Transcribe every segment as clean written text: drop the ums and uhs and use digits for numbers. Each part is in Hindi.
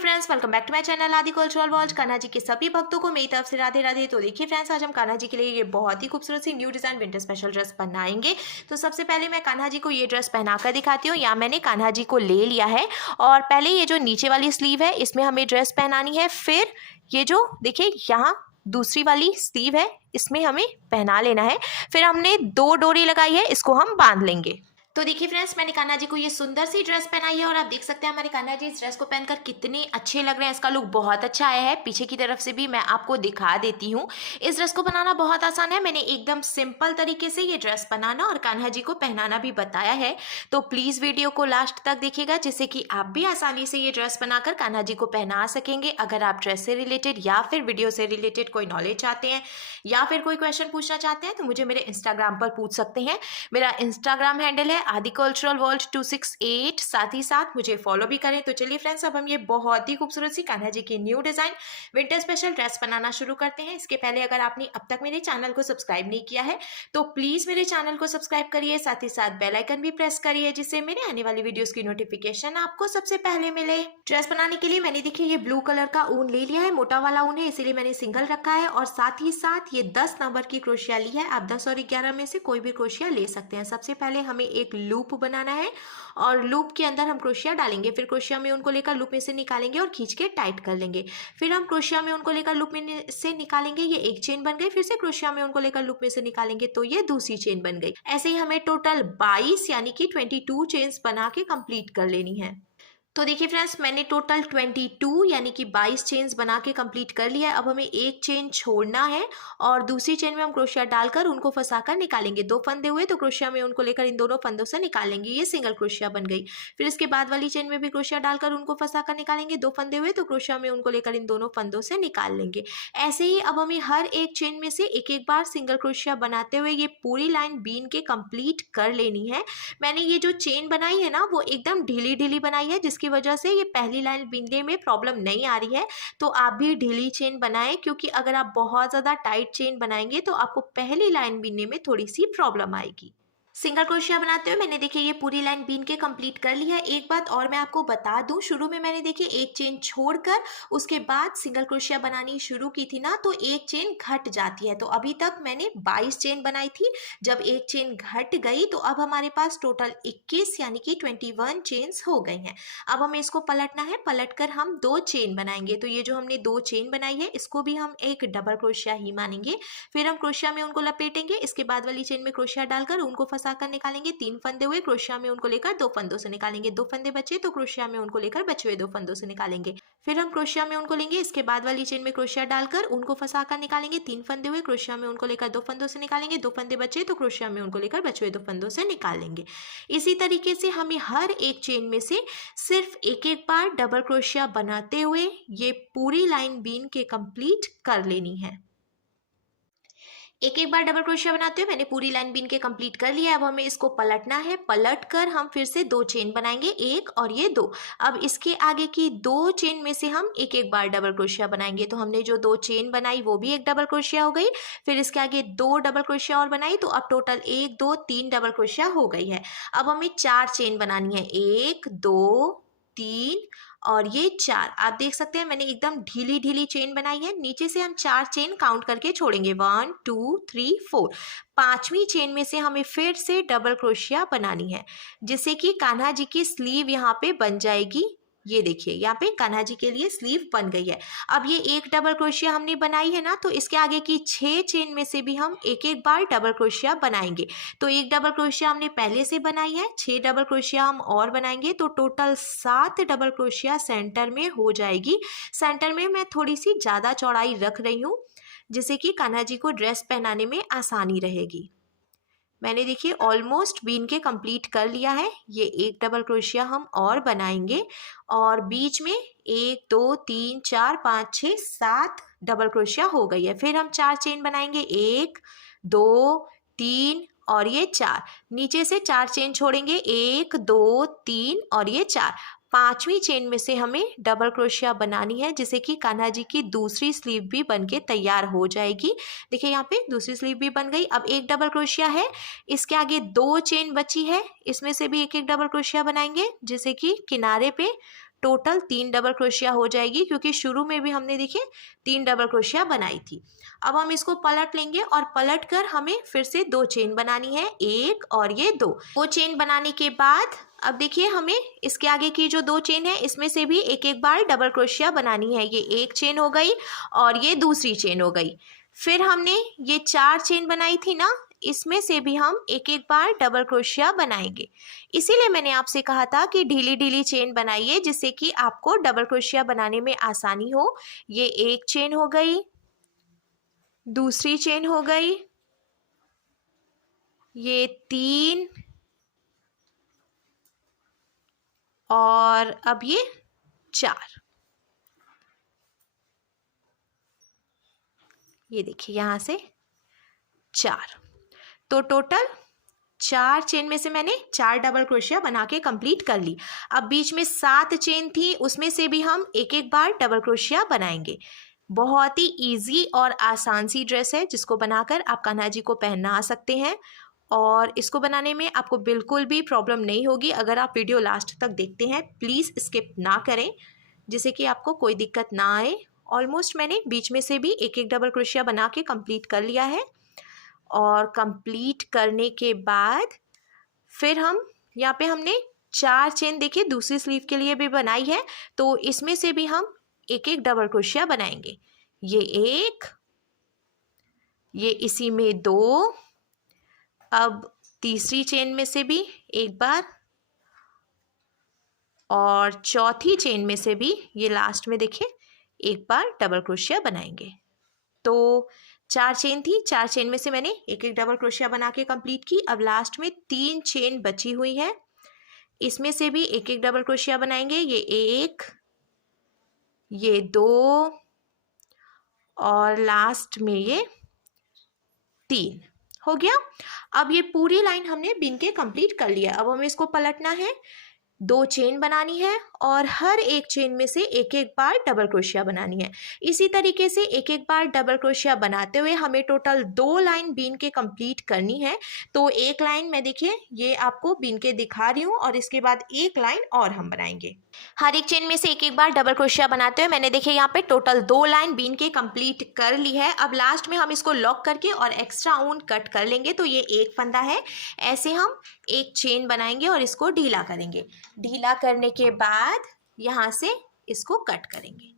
Friends, welcome back to my channel Aadi cultural world. Kanha ji के सभी भक्तों को मेरी तरफ से राधे राधे। तो देखिए फ्रेंड्स, आज हम कान्हा जी के लिए ये बहुत ही खूबसूरत सी new design winter special dress बनाएंगे। तो सबसे पहले मैं कान्हा जी को ये ड्रेस पहनाकर दिखाती हूँ। यहाँ मैंने कान्हा जी को ले लिया है और पहले ये जो नीचे वाली स्लीव है इसमें हमें ड्रेस पहनानी है। फिर ये जो देखिए यहाँ दूसरी वाली स्लीव है इसमें हमें पहना लेना है। फिर हमने 2 डोरी लगाई है, इसको हम बांध लेंगे। तो देखिए फ्रेंड्स, मैंने कान्हा जी को ये सुंदर सी ड्रेस पहनाई है और आप देख सकते हैं हमारे कान्हा जी इस ड्रेस को पहनकर कितने अच्छे लग रहे हैं। इसका लुक बहुत अच्छा आया है। पीछे की तरफ से भी मैं आपको दिखा देती हूँ। इस ड्रेस को बनाना बहुत आसान है। मैंने एकदम सिंपल तरीके से ये ड्रेस बनाना और कान्हा जी को पहनाना भी बताया है। तो प्लीज वीडियो को लास्ट तक देखिएगा, जिससे कि आप भी आसानी से ये ड्रेस बनाकर कान्हा जी को पहना सकेंगे। अगर आप ड्रेस से रिलेटेड या फिर वीडियो से रिलेटेड कोई नॉलेज चाहते हैं या फिर कोई क्वेश्चन पूछना चाहते हैं तो मुझे मेरे इंस्टाग्राम पर पूछ सकते हैं। मेरा इंस्टाग्राम हैंडल है आदि कल्चरल वर्ल्ड 268। साथ ही साथ मुझे फॉलो भी करें। तो चलिए फ्रेंड्स, अब हम ये बहुत ही खूबसूरत सी कान्हा जी की new design winter special dress बनाना शुरू करते हैं। इसके पहले अगर आपने अब तक मेरे चैनल को सब्सक्राइब नहीं किया है तो प्लीज मेरे चैनल को सब्सक्राइब करिए। साथ ही साथ बेल आइकन भी प्रेस करिए, जिससे मेरे आने वाली वीडियोस की नोटिफिकेशन आपको सबसे पहले मिले। ड्रेस बनाने के लिए मैंने देखिए ये ब्लू कलर का ऊन ले लिया है। मोटा वाला ऊन है, इसीलिए मैंने सिंगल रखा है। और साथ ही साथ ये 10 नंबर की क्रोशिया ली है। आप 10 और 11 में से कोई भी क्रोशिया ले सकते हैं। सबसे पहले हमें एक लूप बनाना है और लूप के अंदर हम क्रोशिया डालेंगे। फिर क्रोशिया में उनको लेकर लूप में से निकालेंगे और खींच के टाइट कर लेंगे। फिर हम क्रोशिया में उनको लेकर लूप में से निकालेंगे, ये एक चेन बन गई। फिर से क्रोशिया में उनको लेकर लूप में से निकालेंगे तो ये दूसरी चेन बन गई। ऐसे ही हमें टोटल 22 यानी कि 22 चेन्स बना के कंप्लीट कर लेनी है। तो देखिए फ्रेंड्स, मैंने टोटल 22 यानी कि 22 चेन्स बना के कंप्लीट कर लिया है। अब हमें एक चेन छोड़ना है और दूसरी चेन में हम क्रोशिया डालकर उनको फंसाकर निकालेंगे। 2 फंदे हुए तो क्रोशिया में उनको लेकर इन दोनों फंदों से निकालेंगे, ये सिंगल क्रोशिया बन गई। फिर इसके बाद वाली चेन में भी क्रोशिया डालकर उनको फंसाकर निकालेंगे। 2 फंदे हुए तो क्रोशिया में उनको लेकर इन दोनों फंदों से निकाल लेंगे। ऐसे ही अब हमें हर एक चेन में से एक एक बार सिंगल क्रोशिया बनाते हुए ये पूरी लाइन बीन के कंप्लीट कर लेनी है। मैंने ये जो चेन बनाई है ना वो एकदम ढीली ढीली बनाई है, जिसकी वजह से ये पहली लाइन बीनने में प्रॉब्लम नहीं आ रही है। तो आप भी ढीली चेन बनाएं, क्योंकि अगर आप बहुत ज़्यादा टाइट चेन बनाएंगे तो आपको पहली लाइन बीनने में थोड़ी सी प्रॉब्लम आएगी। सिंगल क्रोशिया बनाते हुए मैंने देखिए ये पूरी लाइन बीन के कंप्लीट कर ली है। एक बात और मैं आपको बता दूं, शुरू में मैंने देखिए एक चेन छोड़कर उसके बाद सिंगल क्रोशिया बनानी शुरू की थी ना, तो एक चेन घट जाती है। तो अभी तक मैंने 22 चेन बनाई थी। जब एक चेन घट गई तो अब हमारे पास टोटल 21 यानी कि 21 चेन्स हो गई हैं। अब हमें इसको पलटना है। पलटकर हम 2 चेन बनाएंगे। तो ये जो हमने 2 चेन बनाई है इसको भी हम एक डबल क्रोशिया ही मानेंगे। फिर हम क्रोशिया में उनको लपेटेंगे। इसके बाद वाली चेन में क्रोशिया डालकर उनको फंसा कर निकालेंगे। 3 फंदे हुए, क्रोशिया में उनको लेकर 2 फंदों से निकालेंगे। 2 फंदे बचे तो क्रोशिया में उनको लेकर बचे हुए 2 फंदों से निकालेंगे। फिर हम क्रोशिया में उनको लेंगे। इसके बाद वाली चेन में क्रोशिया डालकर उनको फंसा कर निकालेंगे। 3 फंदे हुए, क्रोशिया में उनको लेकर 2 फंदों से निकालेंगे। 2 फंदे बचे तो क्रोशिया में उनको लेकर बचे हुए 2 फंदों से निकालेंगे। इसी तरीके से हमें हर एक चेन में से सिर्फ एक एक बार डबल क्रोशिया बनाते हुए ये पूरी लाइन बीन के कंप्लीट कर लेनी है। एक एक बार डबल क्रोशिया बनाते हुए मैंने पूरी लाइन बीन के कंप्लीट कर लिया है। अब हमें इसको पलटना है। पलट कर हम फिर से 2 चेन बनाएंगे, एक और ये 2। अब इसके आगे की 2 चेन में से हम एक एक बार डबल क्रोशिया बनाएंगे। तो हमने जो 2 चेन बनाई वो भी एक डबल क्रोशिया हो गई। फिर इसके आगे 2 डबल क्रोशिया और बनाई, तो अब टोटल 1 2 3 डबल क्रोशिया हो गई है। अब हमें 4 चेन बनानी है, 1 2 3 और ये 4। आप देख सकते हैं मैंने एकदम ढीली ढीली चेन बनाई है। नीचे से हम 4 चेन काउंट करके छोड़ेंगे, 1 2 3 4। 5वीं चेन में से हमें फिर से डबल क्रोशिया बनानी है, जिससे कि कान्हा जी की स्लीव यहाँ पे बन जाएगी। ये देखिए यहाँ पे कान्हा जी के लिए स्लीव बन गई है। अब ये एक डबल क्रोशिया हमने बनाई है ना, तो इसके आगे की 6 चेन में से भी हम एक एक बार डबल क्रोशिया बनाएंगे। तो एक डबल क्रोशिया हमने पहले से बनाई है, 6 डबल क्रोशिया हम और बनाएंगे, तो टोटल 7 डबल क्रोशिया सेंटर में हो जाएगी। सेंटर में मैं थोड़ी सी ज़्यादा चौड़ाई रख रही हूँ, जिससे कि कान्हा जी को ड्रेस पहनाने में आसानी रहेगी। मैंने देखिए ऑलमोस्ट बीन के कंप्लीट कर लिया है। ये एक डबल क्रोशिया हम और बनाएंगे और बीच में 1 2 3 4 5 6 7 डबल क्रोशिया हो गई है। फिर हम 4 चेन बनाएंगे, 1 2 3 और ये 4। नीचे से 4 चेन छोड़ेंगे, 1 2 3 और ये 4। 5वीं चेन में से हमें डबल क्रोशिया बनानी है, जिससे कि कान्हा जी की दूसरी स्लीव भी बनके तैयार हो जाएगी। देखिए यहाँ पे दूसरी स्लीव भी बन गई। अब एक डबल क्रोशिया है, इसके आगे 2 चेन बची है, इसमें से भी एक एक डबल क्रोशिया बनाएंगे, जिससे कि किनारे पे टोटल 3 डबल क्रोशिया हो जाएगी, क्योंकि शुरू में भी हमने देखिए 3 डबल क्रोशिया बनाई थी। अब हम इसको पलट लेंगे और पलट कर हमें फिर से 2 चेन बनानी है, 1 और ये 2 चेन बनाने के बाद अब देखिए हमें इसके आगे की जो 2 चेन है इसमें से भी एक एक बार डबल क्रोशिया बनानी है। ये एक चेन हो गई और ये दूसरी चेन हो गई। फिर हमने ये 4 चेन बनाई थी ना, इसमें से भी हम एक एक बार डबल क्रोशिया बनाएंगे। इसीलिए मैंने आपसे कहा था कि ढीली ढीली चेन बनाइए, जिससे कि आपको डबल क्रोशिया बनाने में आसानी हो। ये एक चेन हो गई, दूसरी चेन हो गई, ये 3 और अब ये 4। ये देखिए यहाँ से 4, तो टोटल 4 चेन में से मैंने 4 डबल क्रोशिया बना के कंप्लीट कर ली। अब बीच में 7 चेन थी, उसमें से भी हम एक एक बार डबल क्रोशिया बनाएंगे। बहुत ही इजी और आसान सी ड्रेस है, जिसको बनाकर आप कान्हा जी को पहना सकते हैं और इसको बनाने में आपको बिल्कुल भी प्रॉब्लम नहीं होगी। अगर आप वीडियो लास्ट तक देखते हैं, प्लीज़ स्किप ना करें, जिससे कि आपको कोई दिक्कत ना आए। ऑलमोस्ट मैंने बीच में से भी एक एक डबल क्रोशिया बना के कंप्लीट कर लिया है। और कंप्लीट करने के बाद फिर हम यहाँ पे हमने 4 चेन देखिए दूसरी स्लीव के लिए भी बनाई है, तो इसमें से भी हम एक एक डबल क्रोशिया बनाएंगे। ये 1, ये इसी में 2, अब तीसरी चेन में से भी एक बार और चौथी चेन में से भी ये लास्ट में देखिए एक बार डबल क्रोशिया बनाएंगे। तो 4 चेन थी, 4 चेन में से मैंने एक एक डबल क्रोशिया बना के कंप्लीट की। अब लास्ट में 3 चेन बची हुई है, इसमें से भी एक एक डबल क्रोशिया बनाएंगे। ये 1, ये 2 और लास्ट में ये 3 हो गया। अब ये पूरी लाइन हमने बिन के कंप्लीट कर लिया। अब हमें इसको पलटना है, 2 चेन बनानी है और हर एक चेन में से एक एक बार डबल क्रोशिया बनानी है। इसी तरीके से एक एक बार डबल क्रोशिया बनाते हुए हमें टोटल 2 लाइन बीन के कंप्लीट करनी है। तो एक लाइन मैं देखिए ये आपको बीन के दिखा रही हूँ और इसके बाद एक लाइन और हम बनाएंगे। हर एक चेन में से एक एक बार डबल क्रोशिया बनाते हुए मैंने देखिए यहाँ पे टोटल 2 लाइन बीन के कंप्लीट कर ली है। अब लास्ट में हम इसको लॉक करके और एक्स्ट्रा ऊन कट कर लेंगे। तो ये एक फंदा है, ऐसे हम एक चेन बनाएंगे और इसको ढीला करेंगे। ढीला करने के बाद यहाँ से इसको कट करेंगे,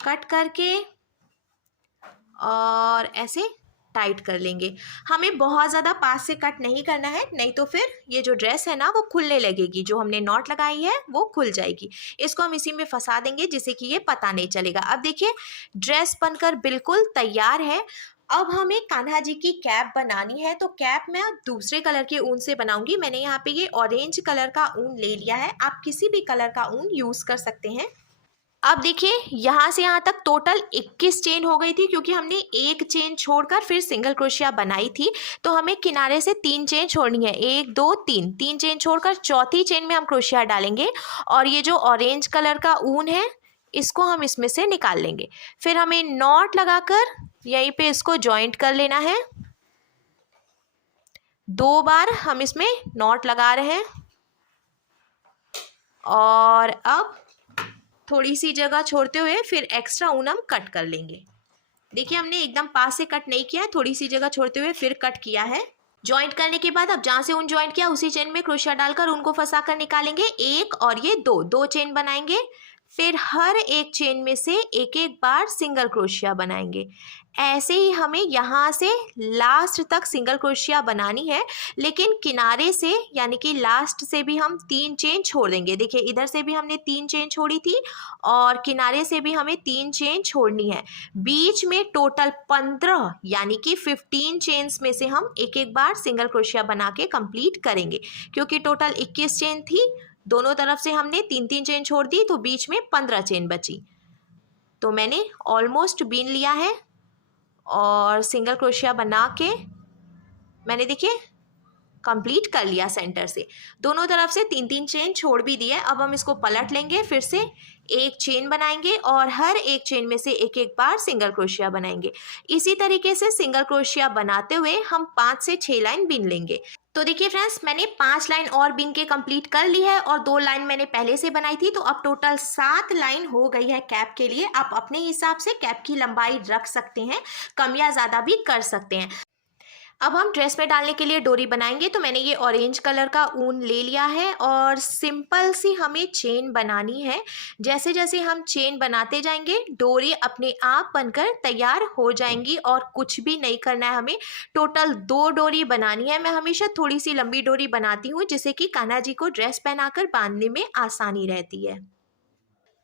कट करके और ऐसे टाइट कर लेंगे। हमें बहुत ज़्यादा पास से कट नहीं करना है, नहीं तो फिर ये जो ड्रेस है ना वो खुलने लगेगी। जो हमने नॉट लगाई है वो खुल जाएगी। इसको हम इसी में फंसा देंगे जिससे कि ये पता नहीं चलेगा। अब देखिए ड्रेस बनकर बिल्कुल तैयार है। अब हमें कान्हा जी की कैप बनानी है, तो कैप मैं दूसरे कलर के ऊन से बनाऊंगी। मैंने यहाँ पे ये ऑरेंज कलर का ऊन ले लिया है, आप किसी भी कलर का ऊन यूज़ कर सकते हैं। अब देखिए यहाँ से यहाँ तक टोटल 21 चेन हो गई थी, क्योंकि हमने एक चेन छोड़कर फिर सिंगल क्रोशिया बनाई थी। तो हमें किनारे से 3 चेन छोड़नी है, 1 2 3, 3 चेन छोड़कर चौथी चेन में हम क्रोशिया डालेंगे और ये जो ऑरेंज कलर का ऊन है इसको हम इसमें से निकाल लेंगे। फिर हमें नॉट लगाकर यहीं पे इसको जॉइंट कर लेना है। 2 बार हम इसमें नॉट लगा रहे हैं और अब थोड़ी सी जगह छोड़ते हुए फिर एक्स्ट्रा ऊन हम कट कर लेंगे। देखिए हमने एकदम पास से कट नहीं किया है, थोड़ी सी जगह छोड़ते हुए फिर कट किया है। जॉइंट करने के बाद अब जहाँ से ऊन जॉइंट किया उसी चेन में क्रोशिया डालकर ऊन को फंसा कर निकालेंगे। 1 और ये 2 चेन बनाएंगे। फिर हर एक चेन में से एक एक बार सिंगल क्रोशिया बनाएंगे। ऐसे ही हमें यहाँ से लास्ट तक सिंगल क्रोशिया बनानी है, लेकिन किनारे से यानी कि लास्ट से भी हम 3 चेन छोड़ देंगे। देखिए इधर से भी हमने 3 चेन छोड़ी थी और किनारे से भी हमें 3 चेन छोड़नी है। बीच में टोटल 15 यानी कि 15 चेन्स में से हम एक एक बार सिंगल क्रोशिया बना के कंप्लीट करेंगे। क्योंकि टोटल 21 चेन थी, दोनों तरफ से हमने 3 चेन छोड़ दी, तो बीच में 15 चेन बची। तो मैंने ऑलमोस्ट बीन लिया है और सिंगल क्रोशिया बना के मैंने देखिए कंप्लीट कर लिया। सेंटर से दोनों तरफ से 3 चेन छोड़ भी दिए। अब हम इसको पलट लेंगे, फिर से एक चेन बनाएंगे और हर एक चेन में से एक एक बार सिंगल क्रोशिया बनाएंगे। इसी तरीके से सिंगल क्रोशिया बनाते हुए हम 5 से 6 लाइन बीन लेंगे। तो तो देखिए फ्रेंड्स, मैंने 5 लाइन और बीन के कंप्लीट कर ली है और 2 लाइन मैंने पहले से बनाई थी, तो अब टोटल 7 लाइन हो गई है कैप के लिए। आप अपने हिसाब से कैप की लंबाई रख सकते हैं, कम या ज़्यादा भी कर सकते हैं। अब हम ड्रेस में डालने के लिए डोरी बनाएंगे, तो मैंने ये ऑरेंज कलर का ऊन ले लिया है और सिंपल सी हमें चेन बनानी है। जैसे जैसे हम चेन बनाते जाएंगे डोरी अपने आप बनकर तैयार हो जाएंगी और कुछ भी नहीं करना है हमें। टोटल 2 डोरी बनानी है। मैं हमेशा थोड़ी सी लंबी डोरी बनाती हूँ जिससे कि कान्हा जी को ड्रेस पहनाकर बांधने में आसानी रहती है।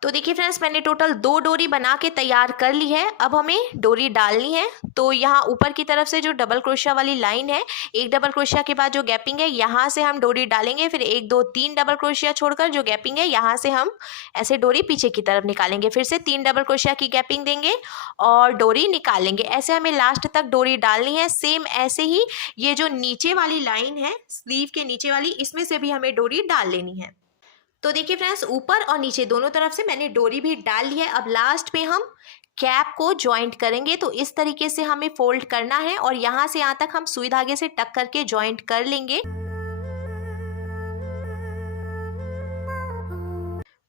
तो देखिए फ्रेंड्स, मैंने टोटल 2 डोरी बना के तैयार कर ली है। अब हमें डोरी डालनी है। तो यहाँ ऊपर की तरफ से जो डबल क्रोशिया वाली लाइन है, एक डबल क्रोशिया के बाद जो गैपिंग है यहाँ से हम डोरी डालेंगे, फिर 1 2 3 डबल क्रोशिया छोड़कर जो गैपिंग है यहाँ से हम ऐसे डोरी पीछे की तरफ निकालेंगे, फिर से 3 डबल क्रोशिया की गैपिंग देंगे और डोरी निकालेंगे। ऐसे हमें लास्ट तक डोरी डालनी है। सेम ऐसे ही ये जो नीचे वाली लाइन है स्लीव के नीचे वाली, इसमें से भी हमें डोरी डाल लेनी है। तो देखिए फ्रेंड्स, ऊपर और नीचे दोनों तरफ से मैंने डोरी भी डाल ली है। अब लास्ट पे हम कैप को जॉइंट करेंगे, तो इस तरीके से हमें फोल्ड करना है और यहाँ से यहाँ तक हम सुई धागे से टक करके जॉइंट कर लेंगे।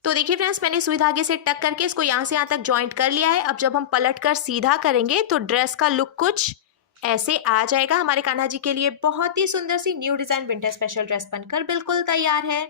तो देखिए फ्रेंड्स, मैंने सुई धागे से टक करके इसको यहाँ से यहाँ तक जॉइंट कर लिया है। अब जब हम पलट कर सीधा करेंगे तो ड्रेस का लुक कुछ ऐसे आ जाएगा। हमारे कान्हा जी के लिए बहुत ही सुंदर सी new design winter special dress बनकर बिल्कुल तैयार है।